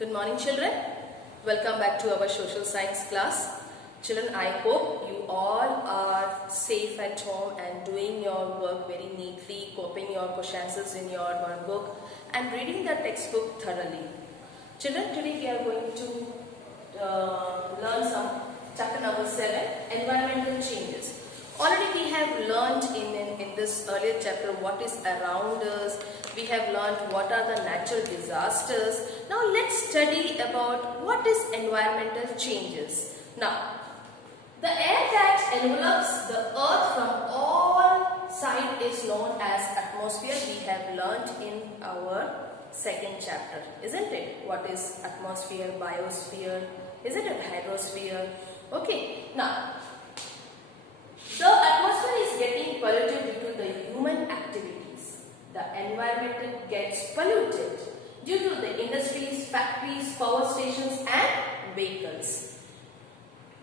Good morning, children. Welcome back to our social science class. Children, I hope you all are safe at home and doing your work very neatly, copying your questions in your workbook and reading the textbook thoroughly. Children, today we are going to learn some chapter number 7, environmental changes. Already we have learned in this earlier chapter what is around us. We have learned what are the natural disasters. Now let's study about what is environmental changes. Now, the air that envelopes the earth from all sides is known as atmosphere. We have learned in our second chapter, isn't it? What is atmosphere, biosphere, isn't it? Hydrosphere. Okay, now the atmosphere is getting polluted due to the human activities. The environment gets polluted due to the industries, factories, power stations and vehicles.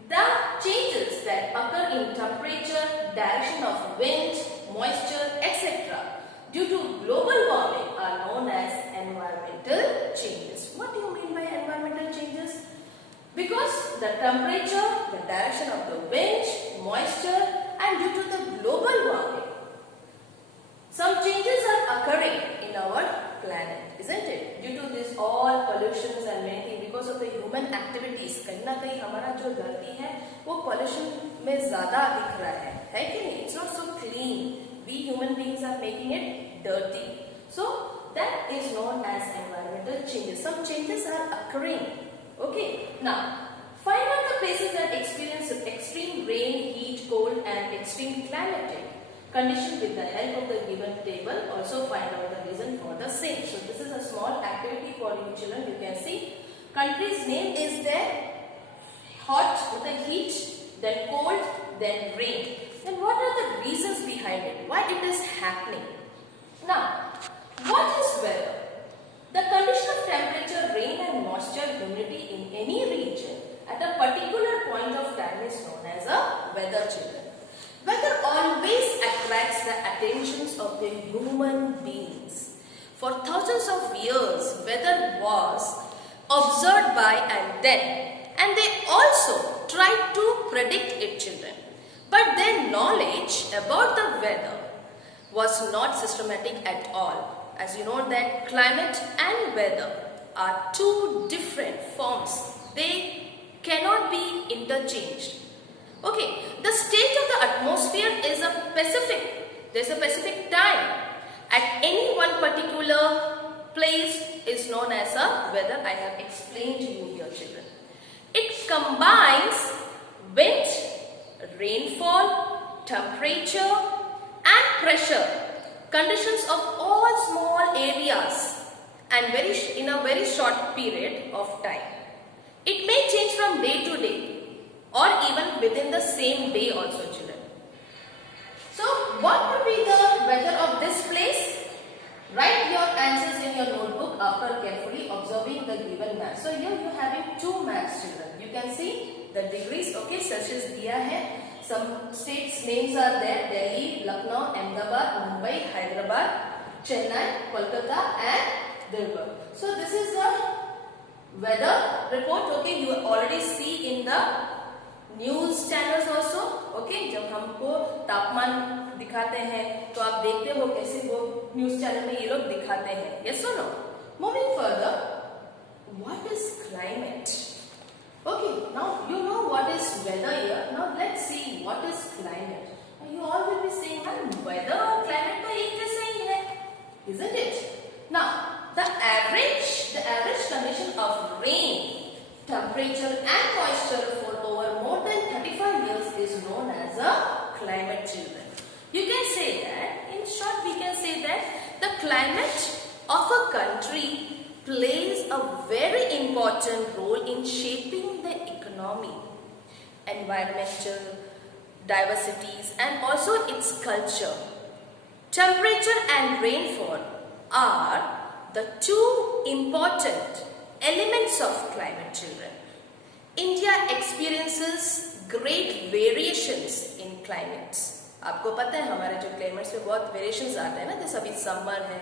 The changes that occur in temperature, direction of wind, moisture, etc. due to global warming are known as environmental changes. What do you mean by environmental changes? Because the temperature, the direction of the wind, moisture and due to the global warming, some changes are occurring in our planet, isn't it? Due to this all pollutions and many things, because of the human activities, कहीं ना कहीं हमारा जो धरती है वो pollution में ज़्यादा दिख रहा है कि नहीं? It's not so clean. We human beings are making it dirty. So that is known as environmental changes. Some changes are occurring. Okay. Now find out the places that experience extreme rain, heat, cold, and extreme climatic condition with the help of the given table. Also find out the reason for the same. So this is a small activity for you children. You can see country's name is there. Hot with the heat, then cold, then rain. Then what are the reasons behind it? Why it is happening? Now, what is weather? The condition of temperature, rain and moisture, humidity in any region at a particular point of time is known as a weather, children. Weather always attracts the attentions of the human beings. For thousands of years, weather was observed by and they also tried to predict it, children. But their knowledge about the weather was not systematic at all. As you know that climate and weather are two different forms. They cannot be interchanged. Okay, the state of the atmosphere is there's a specific time. At any one particular place is known as a weather. I have explained to you here, children. It combines wind, rainfall, temperature and pressure, conditions of all small areas and in a very short period of time. It may change from day to day or even within the same day also, children. So what would be the weather of this place? Write your answers in your notebook after carefully observing the given map. So here you are having two maps, children. You can see the degrees, okay, such as diya hai. Some states names are there: Delhi, Lucknow, Ahmedabad, Mumbai, Hyderabad, Chennai, Kolkata and Durga. So this is the weather report, okay. You already see in the news channels also, okay. जब हमको तापमान दिखाते हैं तो आप देखते हो कैसे वो न्यूज चैनल में ये लोग दिखाते हैं. Yes or no? Moving further, what is climate? Okay, now you know what is weather here. Now let's see what is climate. You all will be saying, man, weather और climate तो एक जैसा ही है, isn't it? Now the average condition of rain, temperature and moisture for over more than 35 years is known as a climate, children. You can say that, in short we can say that the climate of a country plays a very important role in shaping the economy, environmental diversities and also its culture. Temperature and rainfall are the two important elements of climate, children. India experiences great variations in climates. आपको पता है हमारे जो climates में बहुत variations आते हैं ना, जैसे अभी समर है,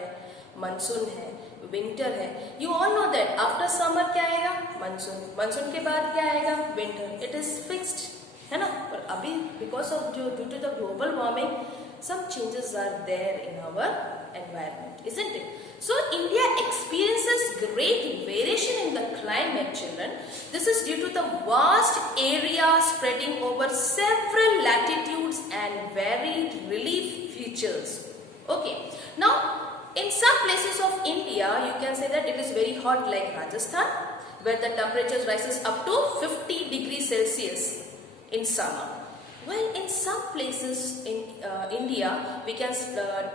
मानसून है, विंटर है. You all know that after summer क्या आएगा? मानसून. मानसून के बाद क्या आएगा? विंटर. It is fixed, है ना? पर अभी because of due to the global warming, some changes are there in our environment, isn't it? So India experiences great variation in the climate, children. This is due to the vast area spreading over several latitudes and varied relief features. Okay, now in some places of India, you can say that it is very hot like Rajasthan, where the temperature rises up to 50 degrees Celsius in summer. While in some places in India, we can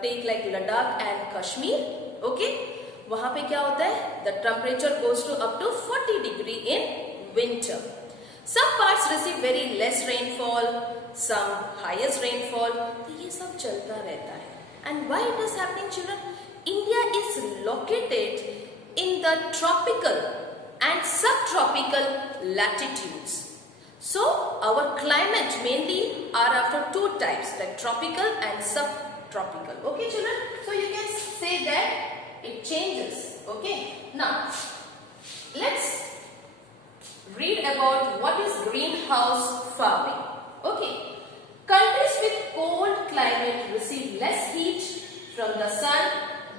take like Ladakh and Kashmir, okay? वहाँ पे क्या होता है? The temperature goes to up to 40 degree in winter. Some parts receive very less rainfall, some highest rainfall. तो ये सब चलता रहता है. And why it is happening, children? India is located in the tropical and subtropical latitudes. So our climate mainly are after two types, like tropical and subtropical. Okay, children? So you can say that it changes. Okay. Now let's read about what is greenhouse farming. Okay. Countries with cold climate receive less heat from the sun.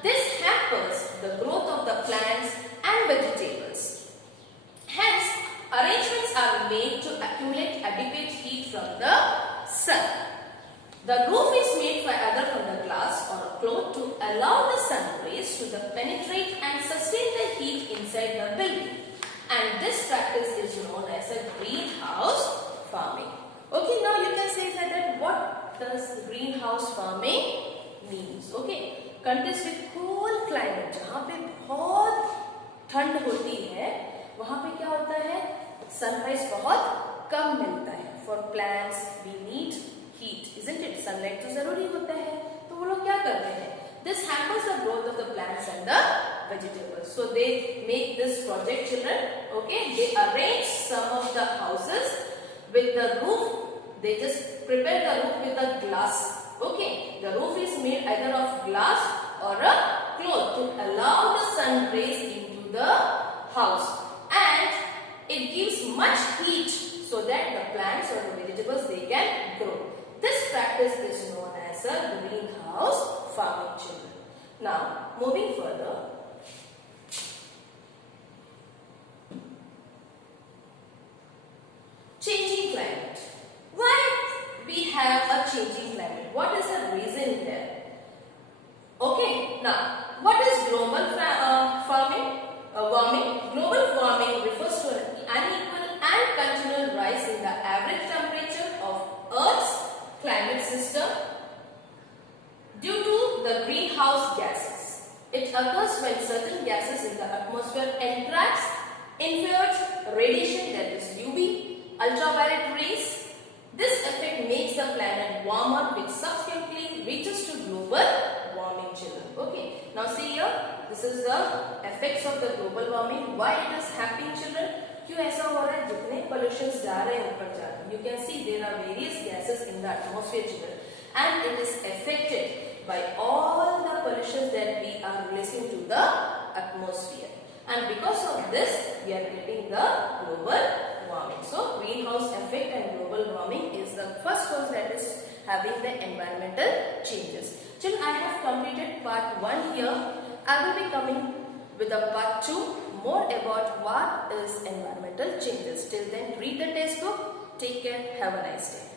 This hampers the growth of the plants and vegetables. Hence, arrangements are made to accumulate adequate heat from the sun. The roof is made either from the glass or a cloth to allow the sun rays to penetrate and sustain the heat inside the building. And this practice is known as a greenhouse farming. Okay, now you can say that what does greenhouse farming means? Okay, countries with cool climate, जहाँ पे बहुत ठंड होती है, वहाँ पे क्या होता है? सनराइज बहुत कम मिलता है. For plants we need heat, isn't it? Sunlight तो जरूरी होता है. तो वो लोग क्या करते हैं? This hampers the growth of the plants and the vegetables. So they make this project, children. Okay, they arrange some of the houses with the roof. They just prepare the roof with a glass. Okay, the roof is made either of glass or a cloth to allow the sun rays into the house, and it gives much heat so that the plants or the vegetables they can grow. This practice is known as a greenhouse farming, children. Now moving further, changing climate. Why we have a changing climate? What is the reason there? Okay, now what is global warming? Global warming refers to an unequal and continual rise in the average temperature of Earth's climate system due to the greenhouse gases. It occurs when certain gases in the atmosphere entraps infrared radiation, that is UV, ultraviolet rays. This effect makes the planet warmer, which subsequently reaches to global warming, children. Okay, now see here, this is the effects of the global warming. Why it is happening, children? क्यों ऐसा हो रहा है? जितने pollutions जा रहे हैं ऊपर जा रहे हैं. You can see there are various gases in the atmosphere, children, and it is affected by all the pollutions that we are releasing to the atmosphere. And because of this, we are getting the global warming. So, greenhouse effect and global warming is the first cause that is having the environmental changes. Children, I have completed part 1 here. I will be coming with a part 2 more about what is environmental changes. Till then, read the textbook. Take care. Have a nice day.